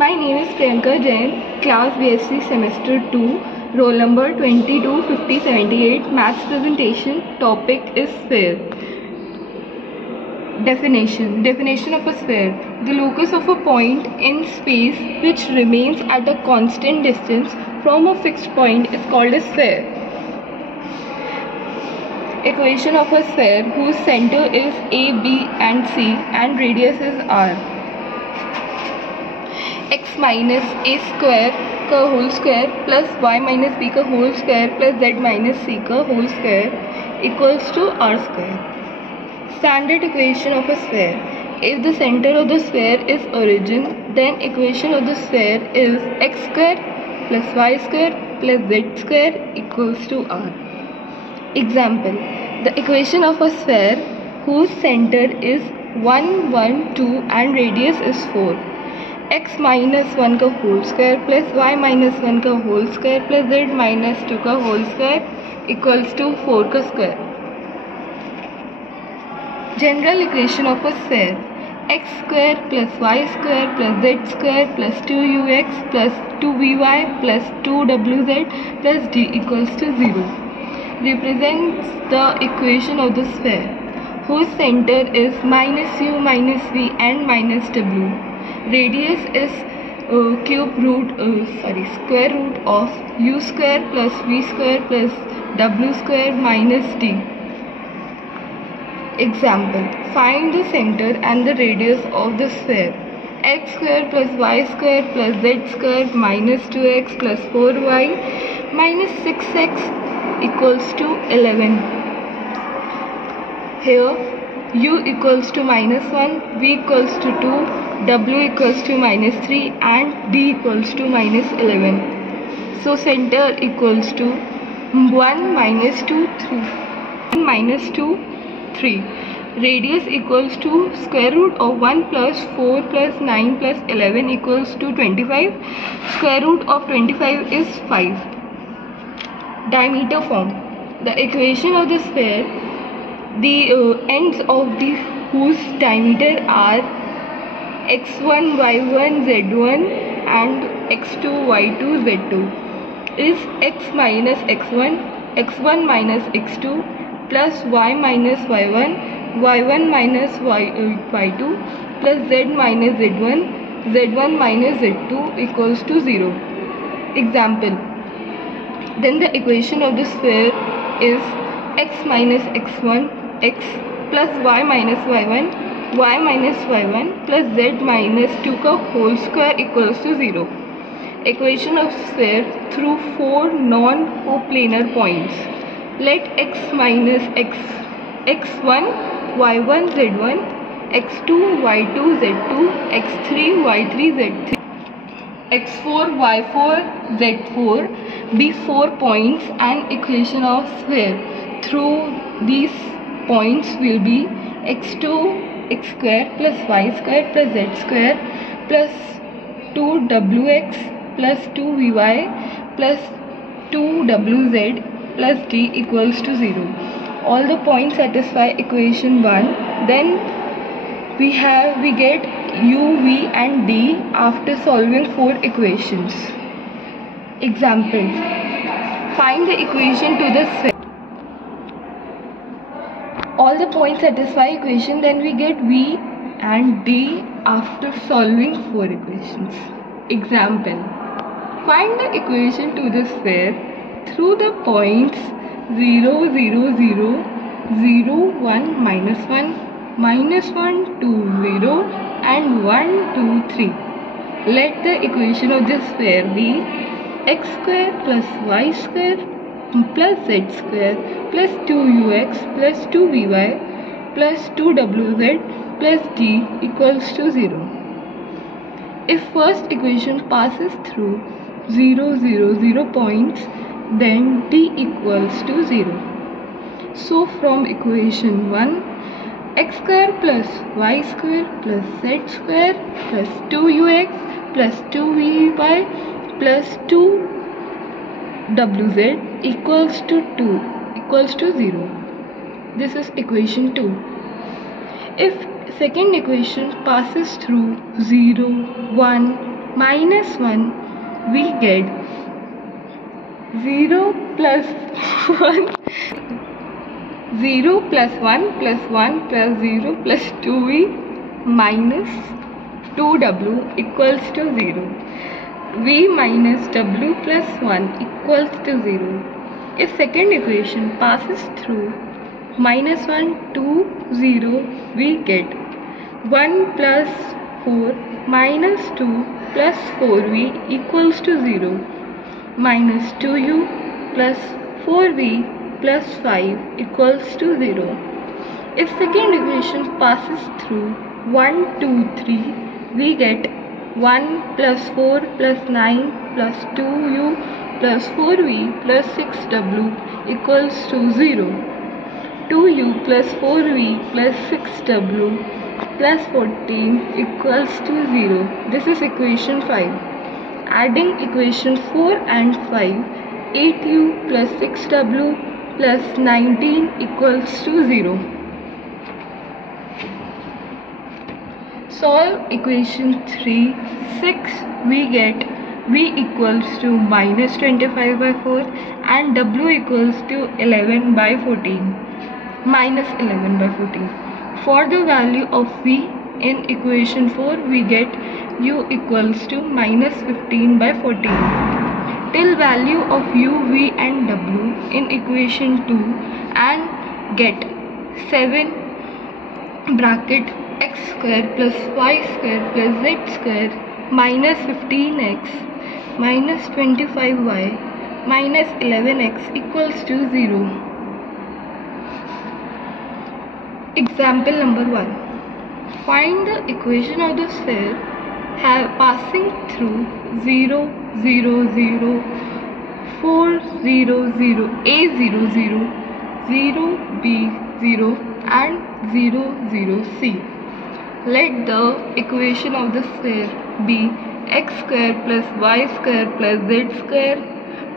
My name is Priyanka Jain, class BSc semester 2, roll number 225078, maths presentation, topic is sphere. Definition of a sphere: the locus of a point in space which remains at a constant distance from a fixed point is called a sphere. Equation of a sphere whose center is A, B and C and radius is R. x minus a square का whole square plus y minus b का whole square plus z minus c का whole square equals to r square. Standard equation of a sphere: if the center of the sphere is origin, then equation of the sphere is x square plus y square plus z square equals to r. Example: the equation of a sphere whose center is 1, 1, 2 and radius is 4. x minus 1 का whole square plus y minus 1 का whole square plus z minus 2 का whole square equals to 4 का square. General equation of a sphere: x square plus y square plus z square plus 2ux plus 2vy plus 2wz plus d equals to 0 represents the equation of the sphere whose center is minus u minus v and minus w. Radius is square root of u square plus v square plus w square minus d. Example: find the center and the radius of the sphere. X square plus y square plus z square minus 2x plus 4y minus 6x equals to 11. Here u equals to minus 1, v equals to 2, w equals to minus 3 and d equals to minus 11. So center equals to 1 minus 2 3, 1 minus 2 3. Radius equals to square root of 1 plus 4 plus 9 plus 11 equals to 25. Square root of 25 is 5. Diameter form: the equation of the sphere, the ends of the whose diameter are x1 y1 z1 and x2 y2 z2 is x minus x1 x1 minus x2 plus y minus y1 y1 minus y2 plus z minus z1 z1 minus z2 equals to 0. Example: then the equation of the sphere is x minus x1 x plus y minus y1 y minus y1 plus z minus 2 का whole square equals to 0. Equation of sphere through 4 non-coplanar points. Let x minus x1 y1 z1 x2 y2 z2 x3 y3 z3 x4 y4 z4 be 4 points, and equation of sphere through these points will be x2 x square plus y square plus z square plus 2wx plus 2vy plus 2wz plus d equals to 0. All the points satisfy equation 1. Then we get u, v and d after solving 4 equations. Example: find the equation to the sphere. All the points satisfy equation, then we get v and d after solving 4 equations. Example: find the equation to the sphere through the points 0 0 0 0 1 minus 1 minus 1 2 0 and 1 2 3. Let the equation of the sphere be x square plus y square plus z square plus 2ux plus 2vy plus 2wz plus d equals to 0. If first equation passes through 0 0 0 points, then d equals to 0. So from equation 1, x square plus y square plus z square plus 2ux plus 2vy plus 2wz equals to 0. This is equation 2. If second equation passes through 0, 1, minus 1, we get 0 plus 1, 0 plus 1 plus 1 plus 0 plus 2v minus 2w equals to 0. v minus w plus 1 equals to 0. If second equation passes through minus 1 to 0, we get 1 plus 4 minus 2 plus 4v equals to 0, minus 2u plus 4v plus 5 equals to 0. If second equation passes through 1, 2, 3, we get 1 plus 4 plus 9 plus 2u plus 4v plus 6w equals to 0. 2u plus 4v plus 6w plus 14 equals to 0. This is equation 5. Adding equation 4 and 5, 8u plus 6w plus 19 equals to 0. Solve equation 3, 6, we get v equals to minus 25 by 4 and w equals to 11 by 14, minus 11 by 14. For the value of v in equation 4, we get u equals to minus 15 by 14. Till value of u, v and w in equation 2 and get 7 bracket x square plus y square plus z square minus 15x minus 25y minus 11x equals to 0. Example number 1. Find the equation of the sphere passing through 0, 0, 0, 4, 0, 0, a 0, 0, 0, b 0 and 0, 0, c. Let the equation of the sphere be x square plus y square plus z square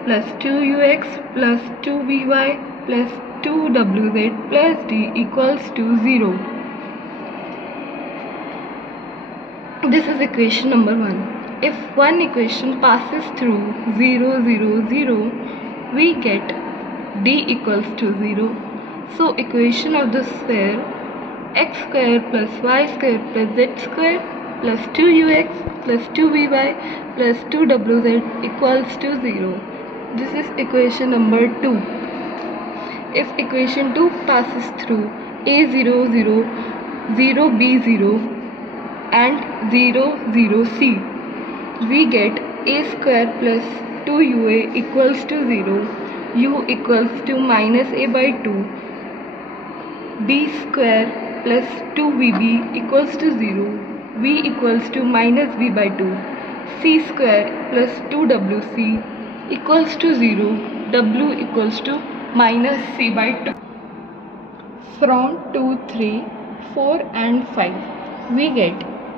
plus 2ux plus 2by plus 2wz plus d equals to 0. This is equation number 1. If one equation passes through 0, 0, 0, we get d equals to 0. So equation of the sphere x square plus y square plus z square plus 2ux plus 2by plus 2wz equals to 0. This is equation number 2. If equation 2 passes through a0, 0, 0b0 and 0, 0, c, we get a square plus 2ua equals to 0, u equals to minus a by 2, b square plus 2vb equals to 0, v equals to minus b by 2, c square plus 2wc equals to 0, w equals to minus c by 2. From 2, 3, 4 and 5, we get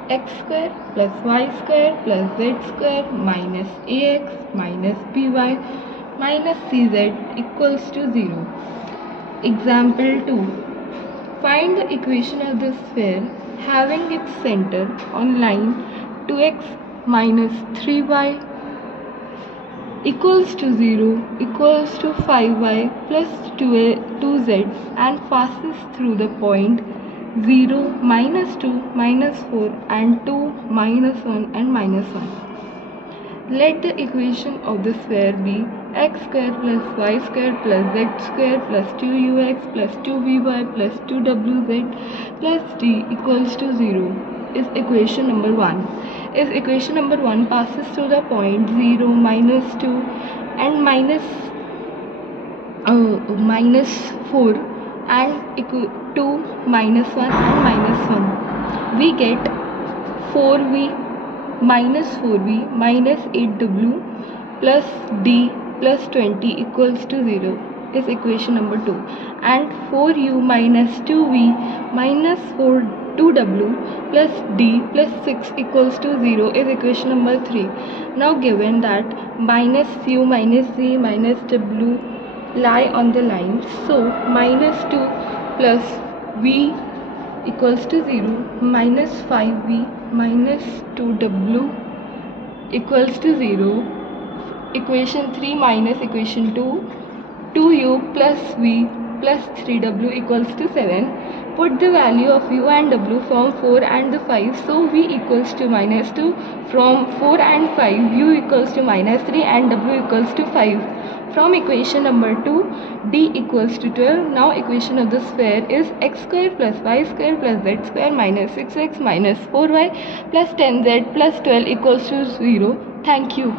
x square plus y square plus z square minus ax minus by minus cz equals to 0. Example 2. Find the equation of the sphere having its center on line 2x minus 3y equals to 0 equals to 5y plus 2z and passes through the point 0, minus 2, minus 4 and 2, minus 1 and minus 1. Let the equation of the sphere be x square plus y square plus z square plus 2ux plus 2vy plus 2wz plus d equals to 0 is equation number 1. If equation number 1 passes through the point 0, minus 2 and minus 4 and 2, minus 1 and minus 1, we get 4v minus 4v minus 8w plus d plus 20 equals to 0 is equation number 2, and 4u minus 2v minus 2w plus d plus 6 equals to 0 is equation number 3. Now given that minus u minus z minus w lie on the line, so minus 2 plus v equals to 0, minus 5v minus 2w equals to 0. Equation 3 minus equation 2. 2u plus v plus 3w equals to 7. Put the value of u and w from 4 and the 5. So v equals to minus 2. From 4 and 5, u equals to minus 3 and w equals to 5. From equation number 2, d equals to 12. Now equation of the sphere is x square plus y square plus z square minus 6x minus 4y plus 10z plus 12 equals to 0. Thank you.